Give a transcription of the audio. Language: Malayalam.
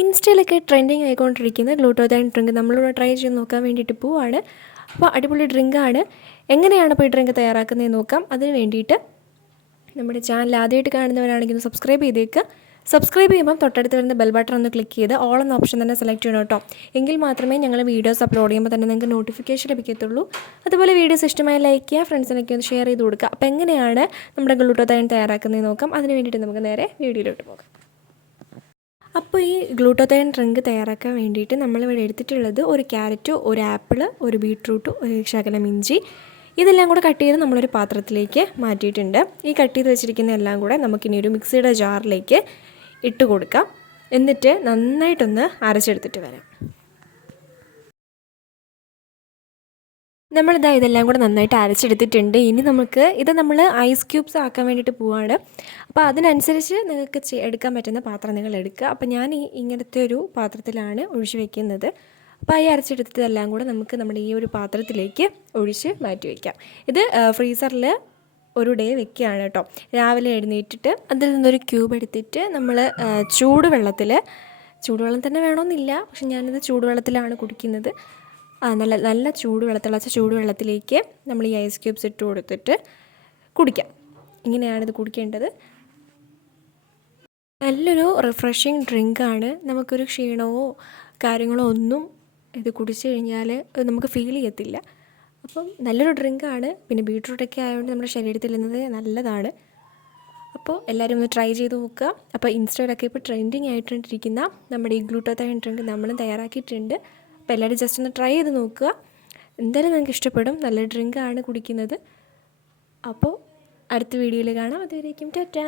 ഇൻസ്റ്റയിലൊക്കെ ട്രെൻഡിങ് ആയിക്കൊണ്ടിരിക്കുന്ന ഗ്ലൂട്ടോതൈൻ ഡ്രിങ്ക് നമ്മളിവിടെ ട്രൈ ചെയ്ത് നോക്കാൻ വേണ്ടിയിട്ട് പോവാണ്. അപ്പോൾ അടിപൊളി ഡ്രിങ്കാണ്. എങ്ങനെയാണ് അപ്പോൾ ഈ ഡ്രിങ്ക് തയ്യാറാക്കുന്നതെന്ന് നോക്കാം. അതിന് വേണ്ടിയിട്ട് നമ്മുടെ ചാനൽ ആദ്യമായിട്ട് കാണുന്നവരാണെങ്കിൽ ഒന്ന് സബ്സ്ക്രൈബ് ചെയ്തേക്കുക. സബ്സ്ക്രൈബ് ചെയ്യുമ്പോൾ തൊട്ടടുത്ത് വരുന്ന ബെൽ ബട്ടൺ ഒന്ന് ക്ലിക്ക് ചെയ്ത് ഓൾ എന്ന ഓപ്ഷൻ തന്നെ സെലക്ട് ചെയ്യണം കേട്ടോ. എങ്കിൽ മാത്രമേ ഞങ്ങൾ വീഡിയോസ് അപ്ലോഡ് ചെയ്യുമ്പോൾ തന്നെ നിങ്ങൾക്ക് നോട്ടിഫിക്കേഷൻ ലഭിക്കത്തുള്ളൂ. അതുപോലെ വീഡിയോസ് ഇഷ്ടമായി ലൈക്ക് ചെയ്യുക, ഫ്രണ്ട്സിനൊക്കെ ഒന്ന് ഷെയർ ചെയ്ത് കൊടുക്കുക. അപ്പോൾ എങ്ങനെയാണ് നമ്മുടെ ഗ്ലൂട്ടോതൈൻ തയ്യാറാക്കുന്നതെന്ന് നോക്കാം. അതിന് വേണ്ടിയിട്ട് നമുക്ക് നേരെ വീഡിയോയിലോട്ട് പോകാം. അപ്പോൾ ഈ ഗ്ലൂട്ടോതൈൻ ഡ്രിങ്ക് തയ്യാറാക്കാൻ വേണ്ടിയിട്ട് നമ്മളിവിടെ എടുത്തിട്ടുള്ളത് ഒരു ക്യാരറ്റ്, ഒരു ആപ്പിൾ, ഒരു ബീട്രൂട്ട്, ഒരു ശകലം ഇഞ്ചി, ഇതെല്ലാം കൂടെ കട്ട് ചെയ്ത് നമ്മളൊരു പാത്രത്തിലേക്ക് മാറ്റിയിട്ടുണ്ട്. ഈ കട്ട് ചെയ്ത് വെച്ചിരിക്കുന്ന എല്ലാം കൂടെ നമുക്കിനി ഒരു മിക്സിയുടെ ജാറിലേക്ക് ഇട്ട് കൊടുക്കാം. എന്നിട്ട് നന്നായിട്ടൊന്ന് അരച്ചെടുത്തിട്ട് വരാം. ഇതെല്ലാം കൂടെ നന്നായിട്ട് അരച്ചെടുത്തിട്ടുണ്ട്. ഇനി നമ്മൾ ഐസ് ക്യൂബ്സ് ആക്കാൻ വേണ്ടിയിട്ട് പോവാണ്. അപ്പോൾ അതിനനുസരിച്ച് നിങ്ങൾക്ക് എടുക്കാൻ പറ്റുന്ന പാത്രം നിങ്ങൾ എടുക്കുക. അപ്പോൾ ഞാൻ ഇങ്ങനത്തെ ഒരു പാത്രത്തിലാണ് ഒഴിച്ച് വെക്കുന്നത്. അപ്പോൾ ഈ അരച്ചെടുത്തതെല്ലാം കൂടെ നമുക്ക് നമ്മുടെ ഈ ഒരു പാത്രത്തിലേക്ക് ഒഴിച്ച് മാറ്റി വയ്ക്കാം. ഇത് ഫ്രീസറിൽ ഒരു ഡേ വെക്കുകയാണ് കേട്ടോ. രാവിലെ എഴുന്നേറ്റിട്ട് അതിൽ നിന്നൊരു ക്യൂബ് എടുത്തിട്ട് നമ്മൾ ചൂടുവെള്ളം തന്നെ വേണമെന്നില്ല, പക്ഷെ ഞാനിത് ചൂടുവെള്ളത്തിലാണ് കുടിക്കുന്നത്. നല്ല തിളച്ച ചൂടുവെള്ളത്തിലേക്ക് നമ്മൾ ഈ ഐസ് ക്യൂബ്സ് ഇട്ട് കൊടുത്തിട്ട് കുടിക്കാം. ഇങ്ങനെയാണിത് കുടിക്കേണ്ടത്. നല്ലൊരു റിഫ്രഷിങ് ഡ്രിങ്കാണ്. നമുക്കൊരു ക്ഷീണമോ കാര്യങ്ങളോ ഒന്നും ഇത് കുടിച്ചു കഴിഞ്ഞാൽ നമുക്ക് ഫീൽ ചെയ്യത്തില്ല. അപ്പം നല്ലൊരു ഡ്രിങ്കാണ്. പിന്നെ ബീട്രൂട്ടൊക്കെ ആയതുകൊണ്ട് നമ്മുടെ ശരീരത്തിൽ നിന്നത് നല്ലതാണ്. അപ്പോൾ എല്ലാവരും ഒന്ന് ട്രൈ ചെയ്ത് നോക്കുക. അപ്പോൾ ഇൻസ്റ്റയിലൊക്കെ ഇപ്പോൾ ട്രെൻഡിങ് ആയിട്ടിരിക്കുന്ന നമ്മുടെ ഈ ഗ്ലൂട്ടോതൈൻ ഡ്രിങ്ക് നമ്മളും തയ്യാറാക്കിയിട്ടുണ്ട്. അപ്പോൾ എല്ലാവരും ജസ്റ്റ് ഒന്ന് ട്രൈ ചെയ്ത് നോക്കുക. എന്തായാലും നിങ്ങൾക്ക് ഇഷ്ടപ്പെടും. നല്ല ഡ്രിങ്കാണ് കുടിക്കുന്നത്. അപ്പോൾ അടുത്ത വീഡിയോയിൽ കാണാം. അതുവരേക്കും ടാറ്റാ.